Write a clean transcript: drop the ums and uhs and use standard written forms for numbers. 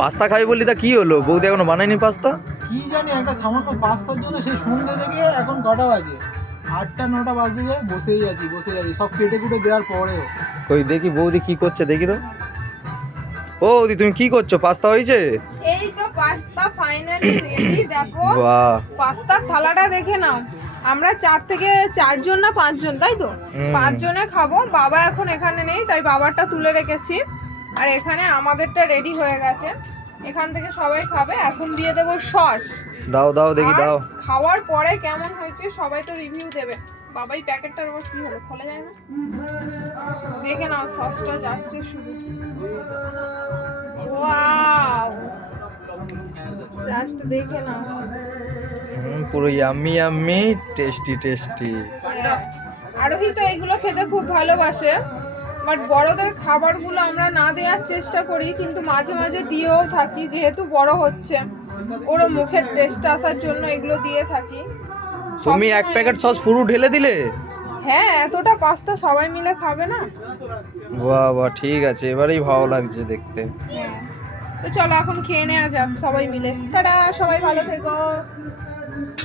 Pasta খাবি বললি, তা কি হলো? বৌদি এখনো বানায়নি পাস্তা? কি জানি একটা সামান্য পাস্তার জন্য সেই সন্ধ্যে থেকে এখন কটা বাজে, 8টা 9টা বাজতে যায়, বসেই আছি সব কেটে কুটে দেওয়ার পরেও। কই দেখি বৌদি কি করছে, দেখি তো। ও বৌদি, তুমি কি করছো? পাস্তা হয়েছে? এই তো পাস্তা ফাইনালি রেডি। দেখো বাহ, পাস্তার থালাটা দেখে নাও। আমরা 4 থেকে 4 জন না 5 জন, তাই তো? 5 জনে খাবো। বাবা এখন এখানে নেই, তাই বাবারটা তুলে রেখেছি। আর এখানে আমাদেরটা রেডি হয়ে গেছে। এখান থেকে সবাই খাবে। এখন দিয়ে দেবো সস। দাও দাও দেখি, আর দাও। খাওয়ার পরে কেমন হয়েছে সবাই তো রিভিউ দেবে। বাবাই প্যাকেটটার উপর কি হলো, খোলা যায় না? দেখে নাও, সসটা যাচ্ছে শুধু। ওয়াও, জাস্ট দেখে নাও। পুরো ইয়াম্মি ইয়াম্মি, টেস্টি টেস্টি। আরোহী তো এগুলো খেতে খুব ভালোবাসে, বাট বড়দের খাবারগুলো আমরা না দেওয়ার চেষ্টা করি, কিন্তু মাঝে মাঝে দিয়েও থাকি, যেহেতু বড় হচ্ছে ওরও মুখের টেস্ট আসার জন্য এগুলো দিয়ে থাকি। তুমি এক প্যাকেট সস পুরো ঢেলে দিলে? হ্যাঁ, এতটা পাস্তা সবাই মিলে খাবে না। বাহ বাহ, ঠিক আছে, এবারেই ভালো লাগছে দেখতে। হ্যাঁ, তো চলো এখন খেয়ে নেওয়া যাক সবাই মিলে। টাটা, সবাই ভালো থেকো।